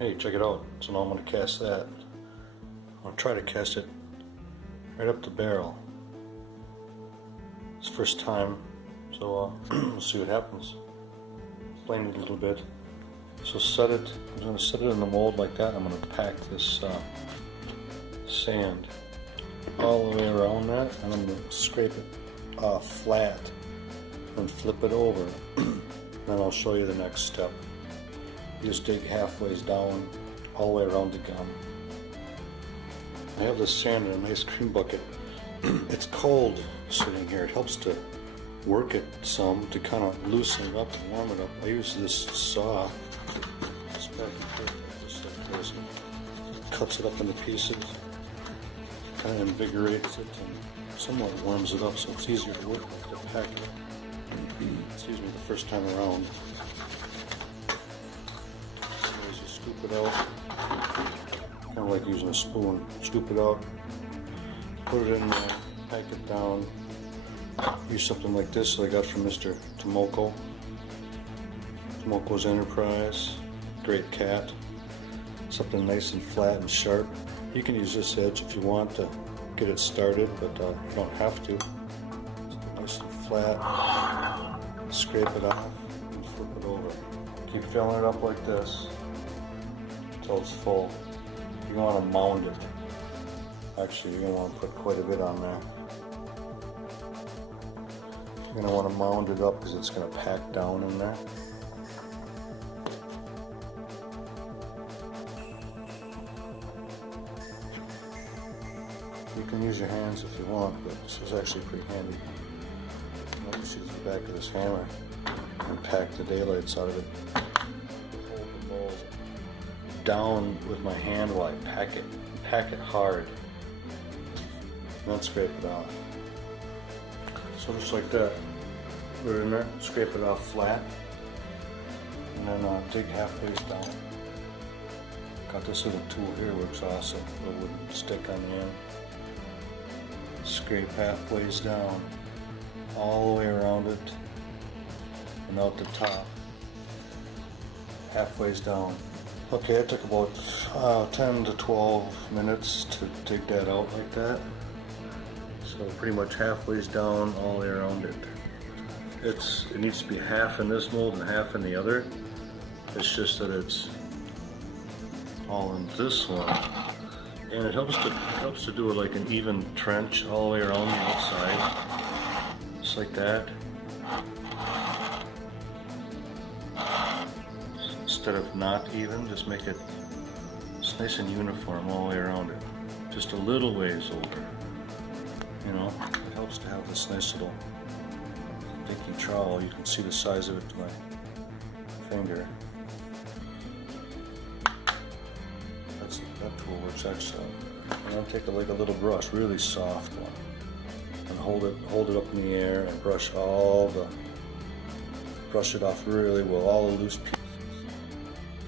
Hey, check it out. So now I'm going to cast that. I'm going to try to cast it right up the barrel. It's the first time, so we'll see what happens. Explain it a little bit. So I'm going to set it in the mold like that. I'm going to pack this sand all the way around that, and I'm going to scrape it flat and flip it over. Then I'll show you the next step. You just dig halfway down all the way around the gum. I have this sand in an ice cream bucket. It's cold sitting here. It helps to work it some to kind of loosen it up and warm it up. I use this saw, this back and forth, just like this. Cuts it up into pieces, kind of invigorates it and somewhat warms it up so it's easier to work with to pack it. Excuse me, the first time around. As you scoop it out, kind of like using a spoon. Scoop it out, put it in there, pack it down. Use something like this that I got from Mr. Tomoko. Tomoko's Enterprise. Great cat. Something nice and flat and sharp. You can use this edge if you want to get it started, but you don't have to. Something nice and flat. Scrape it off and flip it over. Keep filling it up like this until it's full. You want to mound it. Actually, you're going to want to put quite a bit on there. You're going to want to mound it up because it's going to pack down in there. You can use your hands if you want, but this is actually pretty handy. I'll just use the back of this hammer and pack the daylights out of it. Hold the mold down with my hand while I pack it. Pack it hard. And then scrape it off. So just like that. Put it in there, scrape it off flat, and then dig halfway down. Got this little tool here, works awesome. Little wooden stick on the end. Scrape halfway down, all the way around it, and out the top, halfway down. Okay, it took about 10 to 12 minutes to dig that out like that. So pretty much halfway down, all the way around it. It needs to be half in this mold and half in the other. It's just that it's all in this one. And it helps to do it like an even trench all the way around the outside. Just like that. Instead of not even, just make it nice and uniform all the way around it. Just a little ways over. You know, it helps to have this nice little dinky trowel. You can see the size of it to my finger. That tool works excellent. And I'll take a little brush, really soft one, and hold it up in the air and brush it off really well, all the loose pieces.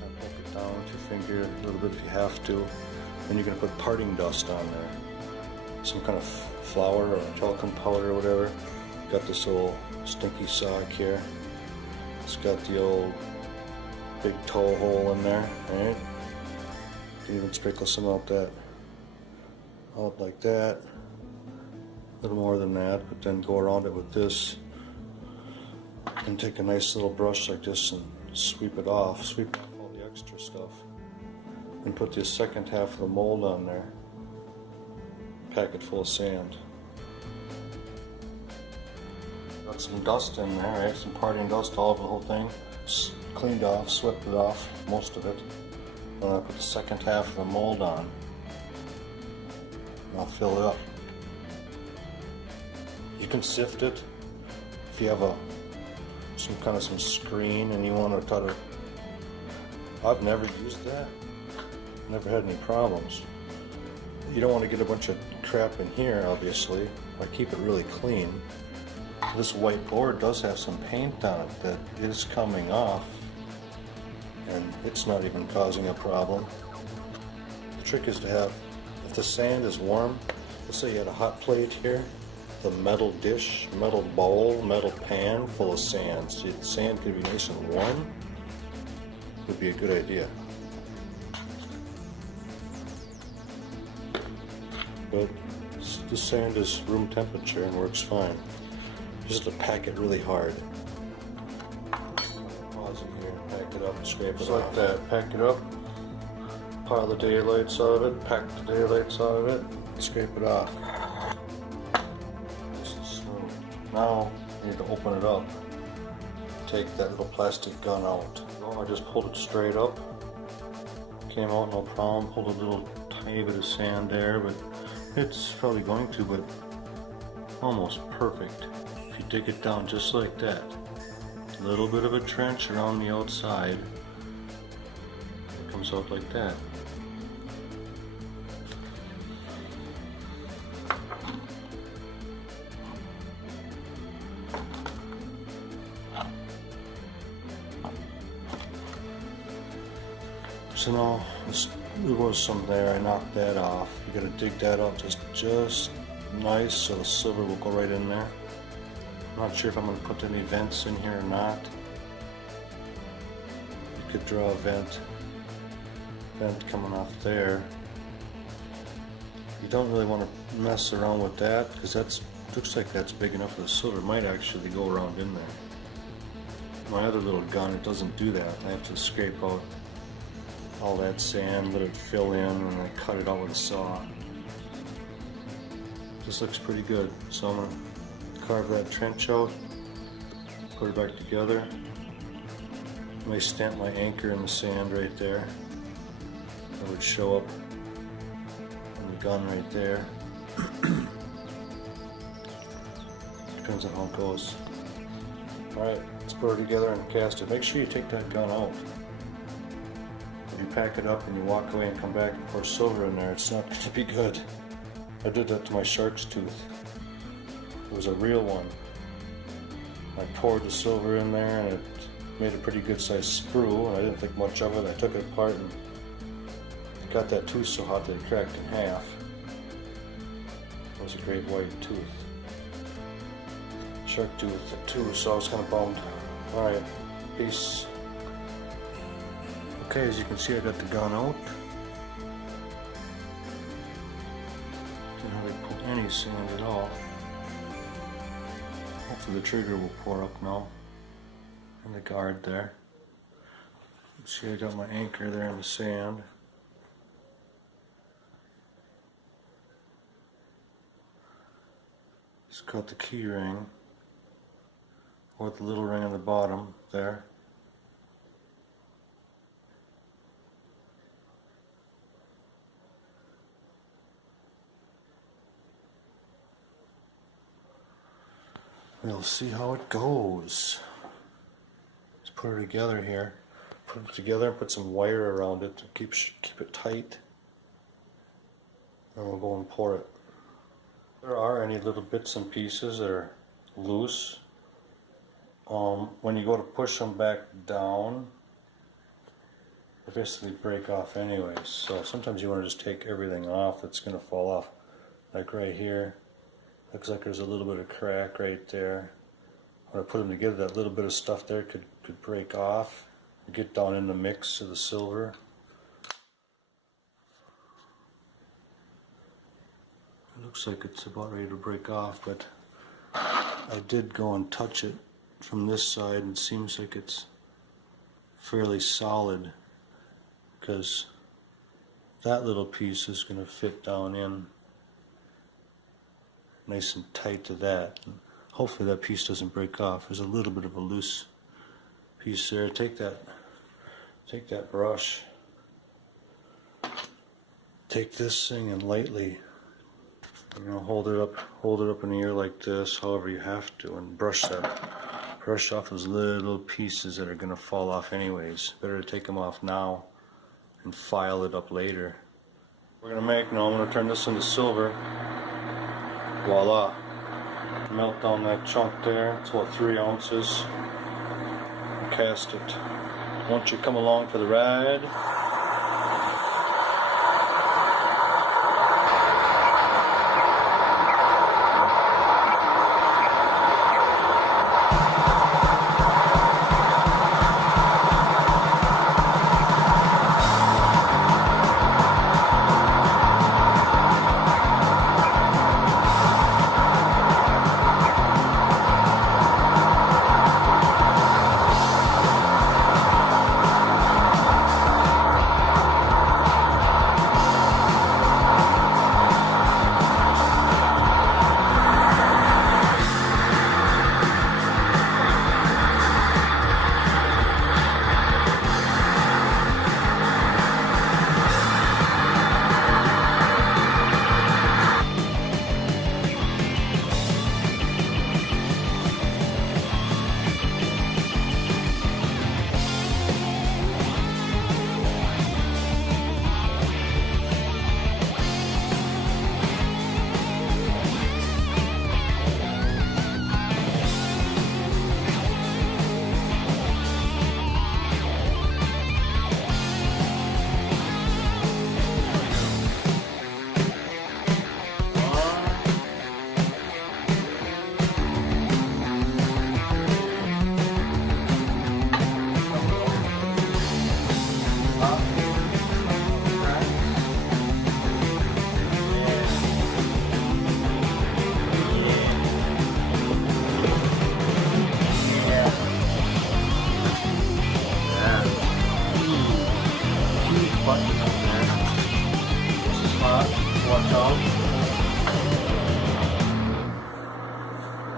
Kind of poke it down with your finger a little bit if you have to. Then you're going to put parting dust on there. Some kind of flour or talcum powder or whatever. Got this little stinky sock here. It's got the old big toe hole in there, right? You can even sprinkle some out like that. A little more than that, but then go around it with this. And take a nice little brush like this and sweep it off. Sweep off all the extra stuff. And put the second half of the mold on there. Pack it full of sand. Got some dust in there, right? Some parting dust all over the whole thing. Cleaned off, swept it off, most of it. Then I put the second half of the mold on. And I'll fill it up. You can sift it if you have some screen and you want to try to. I've never used that. Never had any problems. You don't want to get a bunch of crap in here, obviously. I keep it really clean. This white board does have some paint on it that is coming off, and it's not even causing a problem. The trick is to have, if the sand is warm, let's say you had a hot plate here, the metal dish, metal bowl, metal pan full of sand. So the sand could be nice and warm, would be a good idea. but the sand is room temperature and works fine. Just to pack it really hard. Pause it here, pack it up, scrape it off. Like that, pack it up, pile the daylights out of it, pack the daylights out of it, scrape it off. So now you need to open it up. Take that little plastic gun out. I just pulled it straight up. Came out no problem. Pulled a little tiny bit of sand there, but it's probably going to, but almost perfect. If you dig it down just like that, a little bit of a trench around the outside, it comes out like that. So now there was some there. I knocked that off. You gotta dig that out just nice so the silver will go right in there. I'm not sure if I'm gonna put any vents in here or not. You could draw a vent coming off there. You don't really want to mess around with that because that looks like that's big enough for the silver. It might actually go around in there. My other little gun, it doesn't do that. I have to scrape out all that sand, let it fill in, and then cut it out with a saw. This looks pretty good. So I'm going to carve that trench out, put it back together. I may stamp my anchor in the sand right there. That would show up on the gun right there. Depends on how it goes. Alright, let's put it together and cast it. Make sure you take that gun out. If you pack it up and you walk away and come back and pour silver in there, it's not going to be good. I did that to my shark's tooth. It was a real one. I poured the silver in there and it made a pretty good sized sprue. I didn't think much of it. I took it apart and got that tooth so hot that it cracked in half. It was a great white tooth. Shark tooth too, so I was kind of bummed. Alright, peace. Okay, as you can see, I got the gun out. Didn't hardly pull any sand at all. Hopefully the trigger will pour up now. And the guard there. See, I got my anchor there in the sand. Just got the key ring. With the little ring on the bottom there. We'll see how it goes. Let's put it together here. Put it together and put some wire around it to keep it tight. And we'll go and pour it. If there are any little bits and pieces that are loose, when you go to push them back down, they basically break off anyways. So sometimes you want to just take everything off that's going to fall off. Like right here. Looks like there's a little bit of crack right there. When I put them together, that little bit of stuff there could break off and get down in the mix of the silver. It looks like it's about ready to break off, but I did go and touch it from this side and it seems like it's fairly solid because that little piece is going to fit down in nice and tight to that. And hopefully that piece doesn't break off. There's a little bit of a loose piece there. Take that brush, take this thing and lightly, hold it up in the air like this, however you have to, and brush off those little pieces that are going to fall off anyways. Better to take them off now and file it up later. I'm going to turn this into silver. Voila. Melt down that chunk there. It's about 3 ounces. And cast it. Won't you come along for the ride?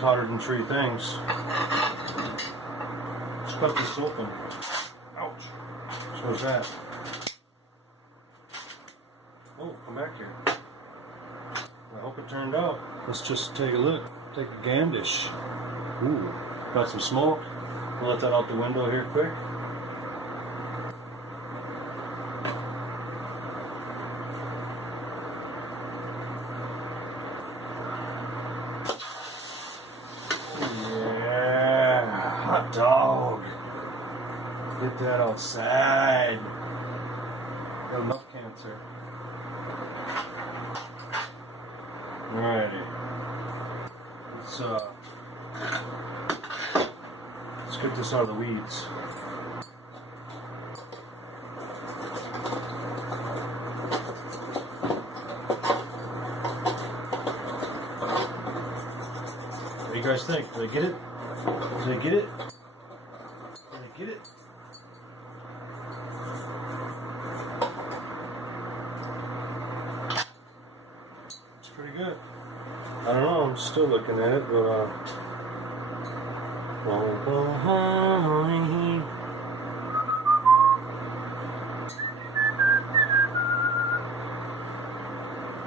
hotter than three things. Let's cut this open. Ouch. So there's that. Oh, come back here. I hope it turned out. Let's just take a look. Take a gandish. Ooh, got some smoke. We'll let that out the window here quick. Yeah, hot dog. Get that outside. Got enough cancer. Alrighty. Let's get this out of the weeds. What do you guys think? Did I get it? Did I get it? Did I get it? It's pretty good. I don't know, I'm still looking at it, but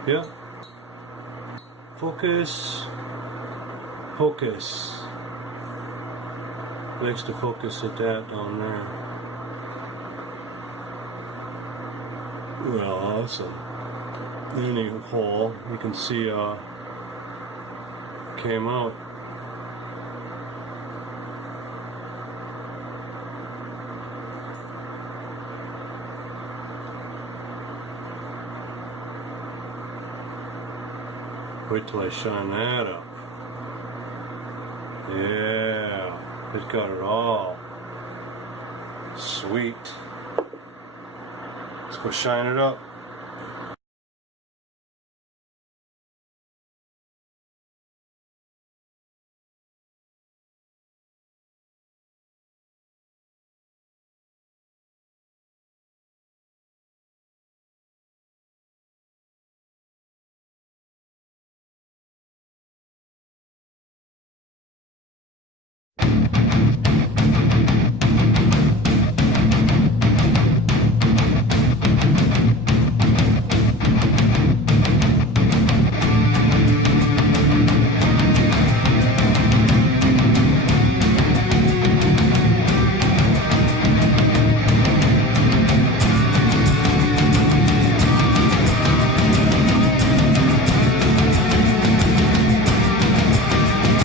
yeah. Focus. Focus. Likes to focus at that down there. Well, awesome. Anyhow, you can see came out. Wait till I shine that up. Yeah, it got it all. Sweet. Let's go shine it up.